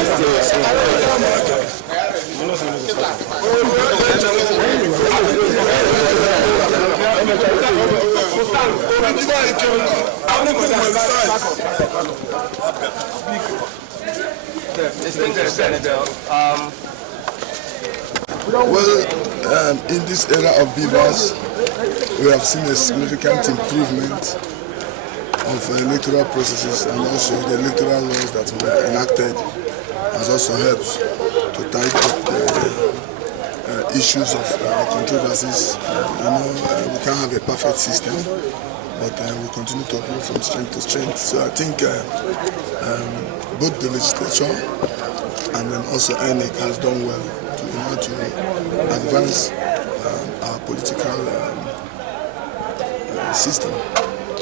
Well, in this era of BVAS, we have seen a significant improvement of electoral processes, and also the electoral laws that were enacted has also helped to tie up the issues of controversies. We can't have a perfect system, but we continue to grow from strength to strength. So I think both the legislature and then also INEC has done well to advance our political system.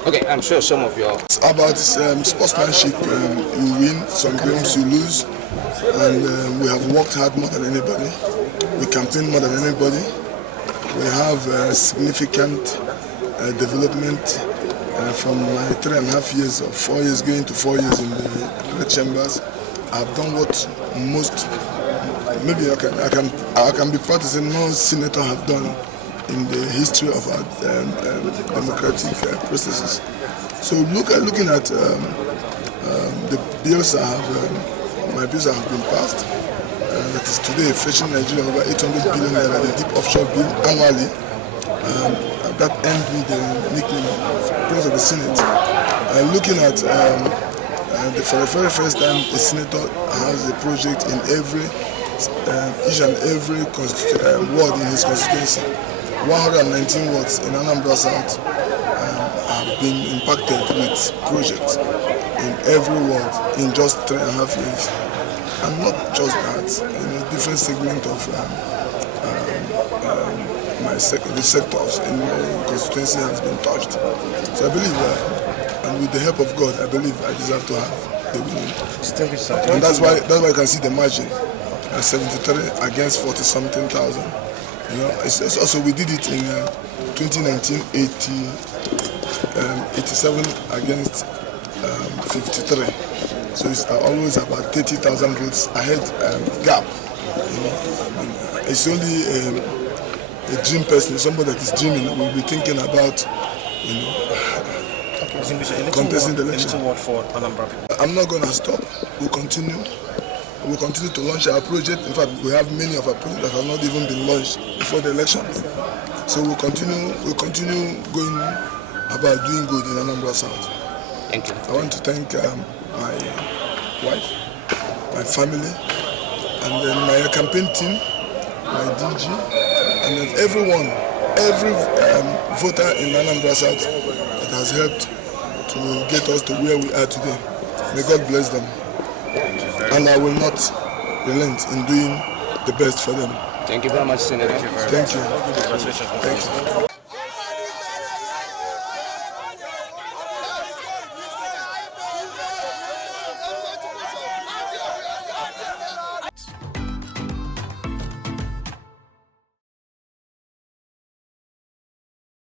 Okay, I'm sure some of your... It's about sportsmanship. You win, some games you lose, and we have worked hard more than anybody. We campaign more than anybody. We have significant development from my 3.5 years or 4 years going to 4 years in the red chambers. I've done what most, maybe I can be proud to say no senator have done in the history of our democratic processes. So looking at the bills my bills have been passed. That is today fetching Nigeria over 800 billion naira, the deep offshore bill annually. That earned me the nickname of Prince of the Senate. Looking at for the very first time, a senator has a project in each and every ward in his constituency. 119 wards in Anambra South have been impacted with projects in every ward in just 3.5 years. And not just that, different segment of the sectors in my constituency has been touched. So I believe and with the help of God, I believe I deserve to have the winning. And that's why you can see the margin, 73 against 40-something thousand. It's also we did it in 2019, 87 against 53. So it's always about 30,000 votes ahead gap. It's only a dream person, somebody that is dreaming, will be thinking about, contesting the election. I'm not going to stop. We'll continue. We'll continue to launch our project. In fact, we have many of our projects that have not even been launched before the election. So we'll continue going about doing good in Anambra South. Thank you. I want to thank my wife, my family, and then my campaign team, my DG, and then every voter in Anambra South that has helped to get us to where we are today. May God bless them. And I will not relent in doing the best for them. Thank you very much, Senator. Thank you. Congratulations. Thank you.